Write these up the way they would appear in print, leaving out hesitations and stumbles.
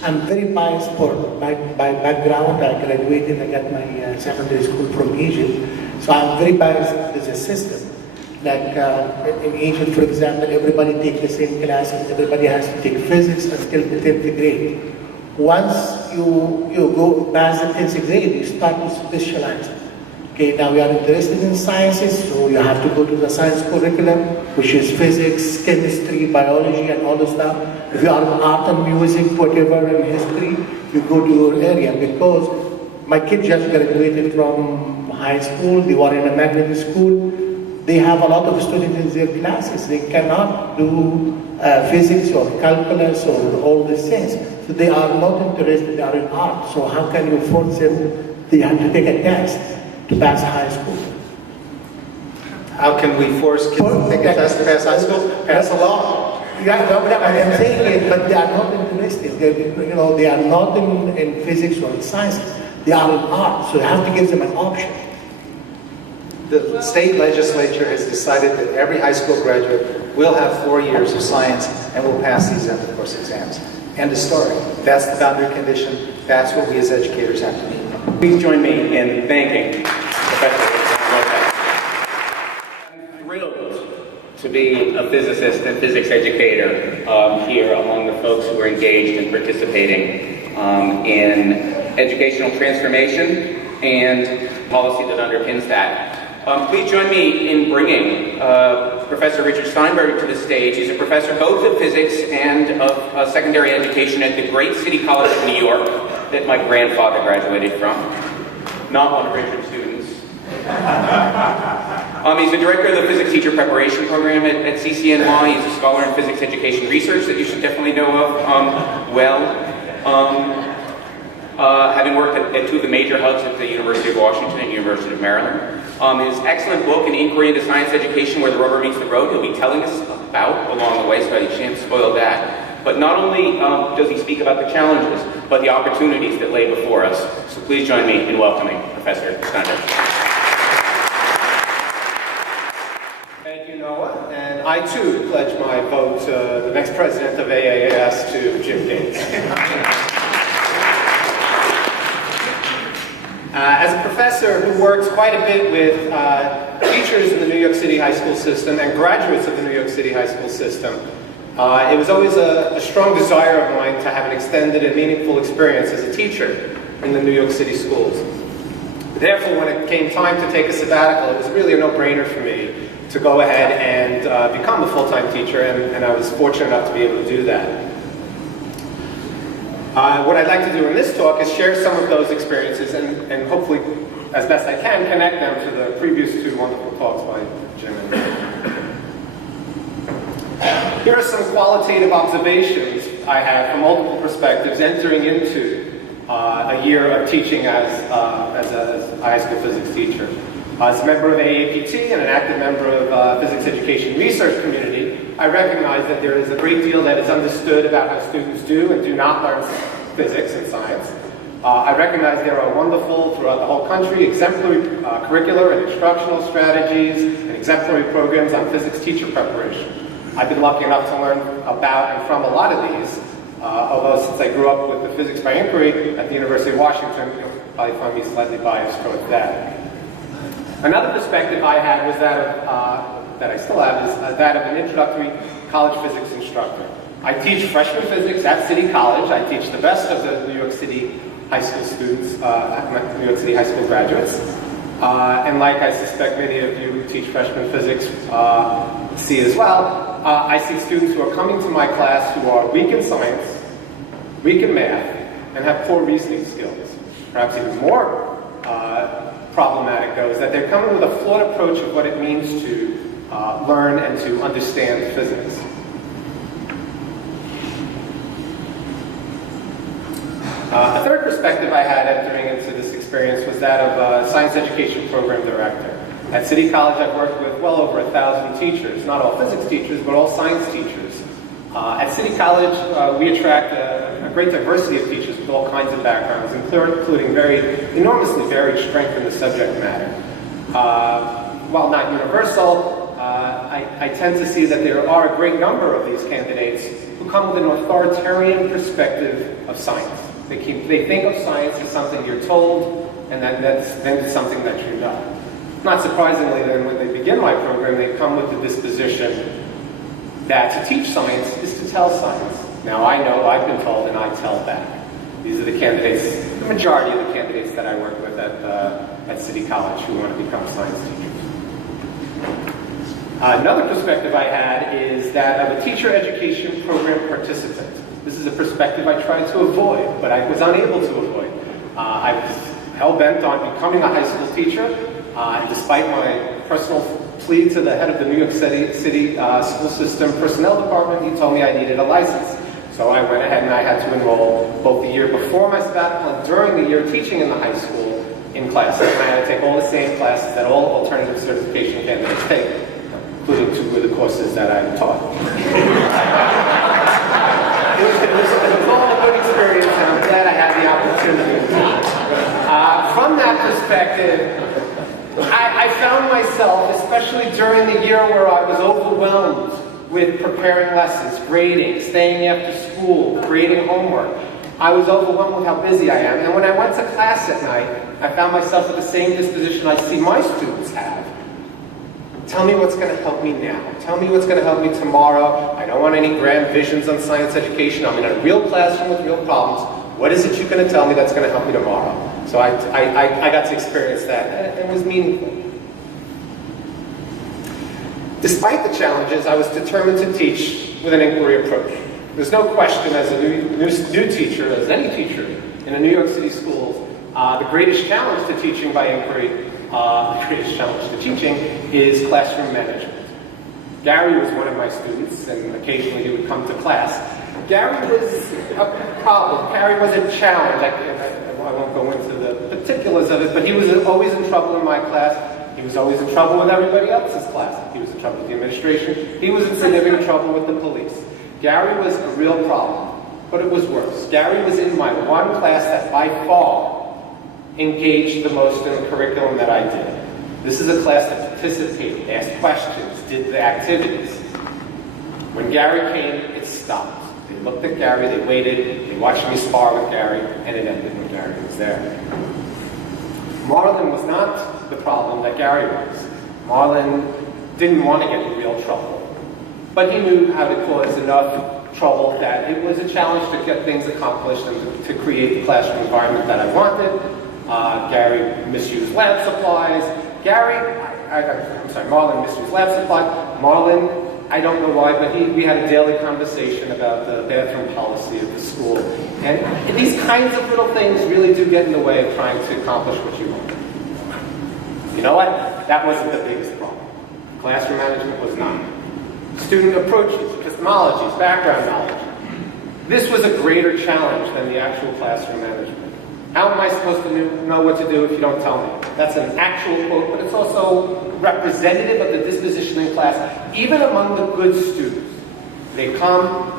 I'm very biased for my background. I graduated, I got my secondary school from Egypt, so I'm very biased to the system. Like in Egypt, for example, everybody takes the same classes, everybody has to take physics until the 10th grade. Once you go past the 10th grade, you start to specialize. Okay, now we are interested in sciences, so you have to go to the science curriculum, which is physics, chemistry, biology, and all the stuff. If you are in art and music, whatever, in history, you go to your area. Because my kid just graduated from high school, they were in a magnet school. They have a lot of students in their classes. They cannot do physics or calculus or all these things. So they are not interested, they are in art. So how can you force them? They have to take a test to pass high school. How can we force kids to take a test to pass high school? Pass a law. Yeah, I'm saying it, but they are not interested. They are not in physics or in science. They are in art, so you have to give them an option. The state legislature has decided that every high school graduate will have 4 years of science and will pass these end of course exams. End of story. That's the boundary condition. That's what we as educators have to meet. Please join me in thanking Professor Lopez. I'm thrilled to be a physicist and physics educator here among the folks who are engaged and participating in educational transformation and policy that underpins that. Please join me in bringing Professor Richard Steinberg to the stage. He's a professor both of physics and of secondary education at the great City College of New York that my grandfather graduated from. Not one of Richard's students. He's the director of the Physics Teacher Preparation Program at CCNY. He's a scholar in physics education research that you should definitely know of having worked at two of the major hubs at the University of Washington and University of Maryland. His excellent book, An Inquiry into Science Education, Where the Rubber Meets the Road, he'll be telling us about along the way, so I shan't spoil that. But not only does he speak about the challenges, but the opportunities that lay before us. So please join me in welcoming Professor Steinberg. Thank you, Noah. And I, too, pledge my vote to the next president of AAAS, to Jim Gates. As a professor who works quite a bit with teachers in the New York City high school system and graduates of the New York City high school system, it was always a strong desire of mine to have an extended and meaningful experience as a teacher in the New York City schools. Therefore, when it came time to take a sabbatical, it was really a no-brainer for me to go ahead and become a full-time teacher, and I was fortunate enough to be able to do that. What I'd like to do in this talk is share some of those experiences and hopefully, as best I can, connect them to the previous two wonderful talks by Jim and me. Here are some qualitative observations I have from multiple perspectives entering into a year of teaching as a high school physics teacher. As a member of AAPT and an active member of physics education research community, I recognize that there is a great deal that is understood about how students do and do not learn physics and science. I recognize there are wonderful, throughout the whole country, exemplary curricular and instructional strategies and exemplary programs on physics teacher preparation. I've been lucky enough to learn about and from a lot of these, although since I grew up with the physics by inquiry at the University of Washington, you'll probably find me slightly biased towards that. Another perspective I had was that of, that I still have, is that of an introductory college physics instructor. I teach freshman physics at City College. I teach the best of the New York City high school students, New York City high school graduates. And like I suspect many of you who teach freshman physics see as well, I see students who are coming to my class who are weak in science, weak in math, and have poor reasoning skills. Perhaps even more problematic, though, is that they're coming with a flawed approach of what it means to learn and to understand physics. A third perspective I had entering into this experience was that of a science education program director. At City College, I've worked with well over 1,000 teachers, not all physics teachers, but all science teachers. At City College, we attract a great diversity of teachers with all kinds of backgrounds, including enormously varied strength in the subject matter. While not universal, I I tend to see that there are a great number of these candidates who come with an authoritarian perspective of science. They think of science as something you're told, and then something that you know. Not surprisingly, then, when they begin my program, they come with the disposition that to teach science is to tell science. Now, I know, I've been told, and I tell back. These are the candidates, the majority of the candidates that I work with at City College who want to become science teachers. Another perspective I had is that of a teacher education program participant. This is a perspective I tried to avoid, but I was unable to avoid. I was hell-bent on becoming a high school teacher, and despite my personal plea to the head of the New York City school system personnel department, he told me I needed a license. So I went ahead and I had to enroll both the year before my sabbatical and during the year teaching in the high school in classes. And I had to take all the same classes that all alternative certification candidates take, including 2 of the courses that I taught. It was all a good experience, and I'm glad I had the opportunity. From that perspective, I found myself, especially during the year where I was overwhelmed with preparing lessons, grading, staying after school, creating homework. I was overwhelmed with how busy I am. And when I went to class at night, I found myself with the same disposition I see my students have. Tell me what's going to help me now. Tell me what's going to help me tomorrow. I don't want any grand visions on science education. I'm in a real classroom with real problems. What is it you're going to tell me that's going to help me tomorrow? So I got to experience that, and it was meaningful. Despite the challenges, I was determined to teach with an inquiry approach. There's no question, as a new teacher, as any teacher in a New York City school, the greatest challenge to teaching by inquiry, the greatest challenge to teaching is classroom management. Gary was one of my students, and occasionally he would come to class. Gary was a problem. Gary was a challenge. I won't go into the particulars of it, but he was always in trouble in my class. He was always in trouble with everybody else's class. He was in trouble with the administration. He was in significant trouble with the police. Gary was a real problem, but it was worse. Gary was in my one class that by far engaged the most in the curriculum that I did. This is a class that participated, asked questions, did the activities. When Gary came, it stopped. They looked at Gary, they waited, they watched me spar with Gary, and it ended when Gary was there. Marlon was not the problem that Gary was. Marlon didn't want to get in real trouble, but he knew how to cause enough trouble that it was a challenge to get things accomplished and to create the classroom environment that I wanted. Gary misused lab supplies. Marlon misused lab supplies. Marlon, I don't know why, but we had a daily conversation about the bathroom policy of the school. And these kinds of little things really do get in the way of trying to accomplish what you want. You know what? That wasn't the biggest problem. Classroom management was not. Student approaches, epistemologies, background knowledge. This was a greater challenge than the actual classroom management. How am I supposed to know what to do if you don't tell me? That's an actual quote, but it's also representative of the disposition in class. Even among the good students, they come,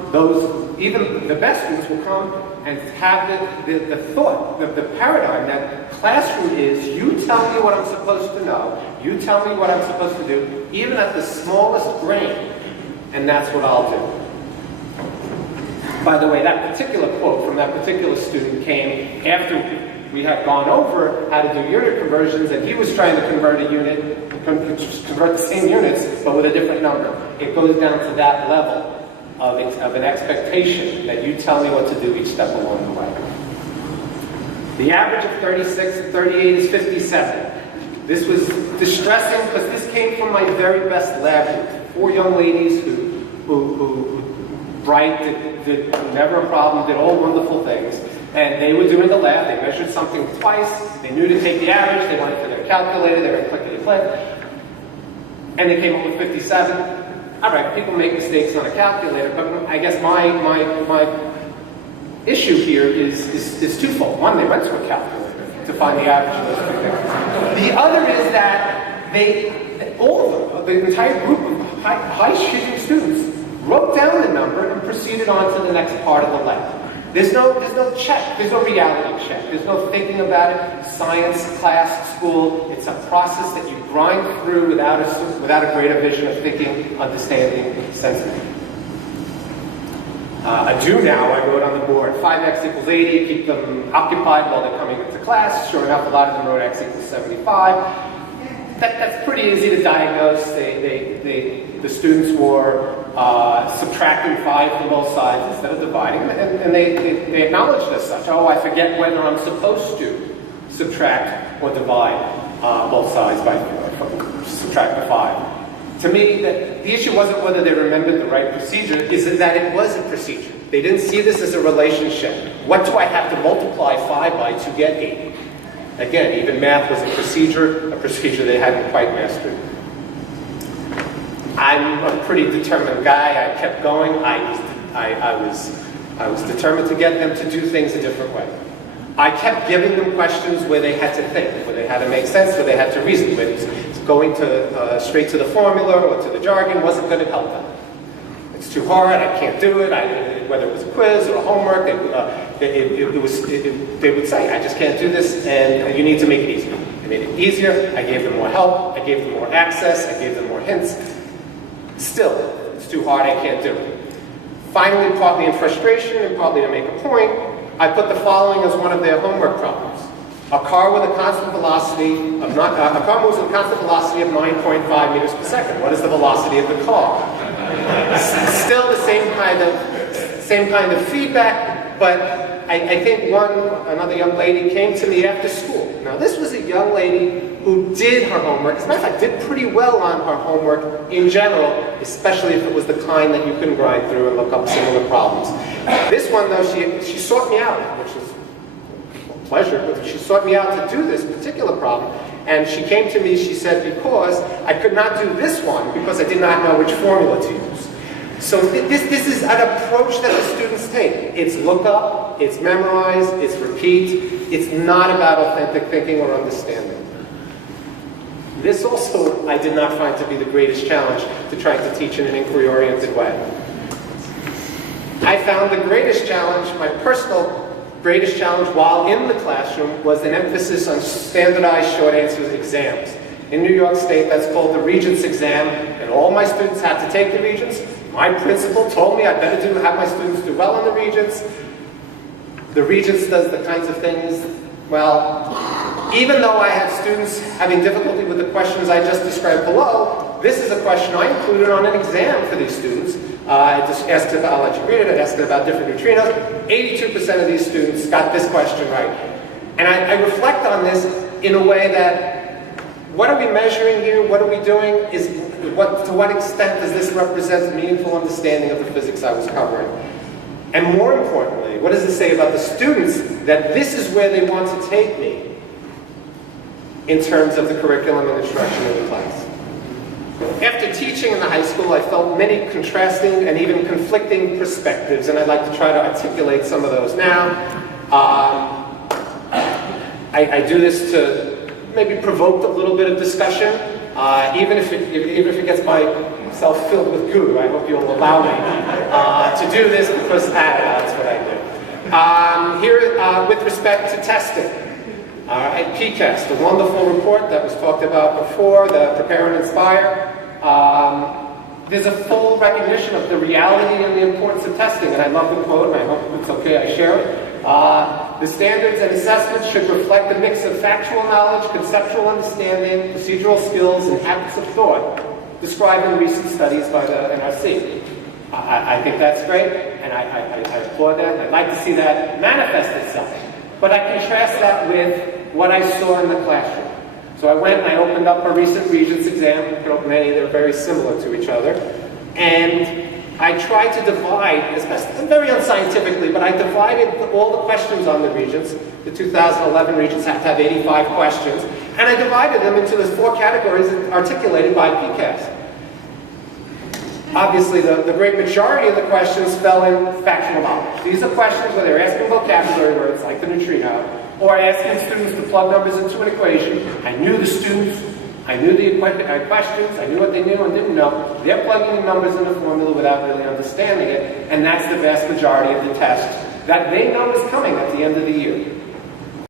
even the best students will come and have the thought, the paradigm that classroom is, you tell me what I'm supposed to know, you tell me what I'm supposed to do, even at the smallest grain, and that's what I'll do. By the way, that particular quote from that particular student came after we had gone over how to do unit conversions, and he was trying to convert a unit, convert the same units, but with a different number. It goes down to that level of an expectation that you tell me what to do each step along the way. The average of 36 and 38 is 57. This was distressing because this came from my very best lab group. 4 young ladies who bright, did never a problem, did all wonderful things. And they were doing the lab, they measured something twice, they knew to take the average, they went to their calculator, they were clickety-click, and they came up with 57. All right, people make mistakes on a calculator, but I guess my issue here is twofold. One, they went to a calculator to find the average of those 2 things. The other is that all of them, the entire group of high-achieving students, wrote down the number and proceeded on to the next part of the lab. There's no check, there's no reality check, there's no thinking about it. Science, class, school, it's a process that you grind through without a greater vision of thinking, understanding, sensing. I do now, I wrote on the board, 5x equals 80, keep them occupied while they're coming into class. Sure enough, a lot of them wrote x equals 75. That's pretty easy to diagnose. The students were subtracting 5 from both sides instead of dividing, and they acknowledged as such. Oh, I forget whether I'm supposed to subtract or divide both sides by subtract the 5. To me, the issue wasn't whether they remembered the right procedure, is that it was a procedure. They didn't see this as a relationship. What do I have to multiply 5 by to get 80? Again, even math was a procedure they hadn't quite mastered. I'm a pretty determined guy. I kept going. I was determined to get them to do things a different way. I kept giving them questions where they had to think, where they had to make sense, where they had to reason. Going to straight to the formula or to the jargon wasn't going to help them. It's too hard. I can't do it. Whether it was a quiz or a homework, they would say, I just can't do this, and you need to make it easier. I made it easier. I gave them more help. I gave them more access. I gave them more hints. Still, it's too hard. I can't do it. Finally, partly in frustration and partly to make a point, I put the following as one of their homework problems. A car moves with a constant velocity of 9.5 meters per second. What is the velocity of the car? Still the same kind of feedback, but I think another young lady came to me after school. Now this was a young lady who did her homework. As a matter of fact, did pretty well on her homework in general, especially if it was the kind that you can grind through and look up similar problems. This one though, she sought me out, which is a pleasure, but she sought me out to do this particular problem. And she came to me, she said, because I could not do this one because I did not know which formula to use. So this is an approach that the students take. It's look up, it's memorize, it's repeat. It's not about authentic thinking or understanding. This also I did not find to be the greatest challenge to try to teach in an inquiry-oriented way. I found the greatest challenge, my personal greatest challenge while in the classroom, was an emphasis on standardized short answer exams. In New York State, that's called the Regents exam, and all my students had to take the Regents. My principal told me I better have my students do well on the Regents. The Regents does the kinds of things, well, even though I had students having difficulty with the questions I just described below, this is a question I included on an exam for these students. I just asked about, I'll let you read it, I asked about different neutrinos. 82% of these students got this question right. And I reflect on this in a way that, what are we measuring here? What are we doing? To what extent does this represent meaningful understanding of the physics I was covering? And more importantly, what does it say about the students that this is where they want to take me in terms of the curriculum and instruction of the class? After teaching in the high school, I felt many contrasting and even conflicting perspectives, and I'd like to try to articulate some of those now. I do this to maybe provoke a little bit of discussion, even if it gets myself filled with goo. I hope you'll allow me to do this because that's what I do. Here, with respect to testing, PCAST, a wonderful report that was talked about before, the Prepare and Inspire. There's a full recognition of the reality and the importance of testing, and I love the quote, and I hope it's okay I share it. The standards and assessments should reflect a mix of factual knowledge, conceptual understanding, procedural skills, and habits of thought described in recent studies by the NRC. I think that's great, and I applaud that, and I'd like to see that manifest itself. But I contrast that with what I saw in the classroom. So I went and I opened up a recent Regents exam. You can open any, they're very similar to each other. And I tried to divide, as best, very unscientifically, but I divided all the questions on the Regents. The 2011 Regents have to have 85 questions. And I divided them into the 4 categories articulated by PCAST. Obviously, the great majority of the questions fell in factual knowledge. These are questions where they're asking vocabulary words like the neutrino, or asking students to plug numbers into an equation. I knew the students, I knew the questions, I knew what they knew and didn't know. They're plugging in numbers in a formula without really understanding it, and that's the vast majority of the test that they know is coming at the end of the year.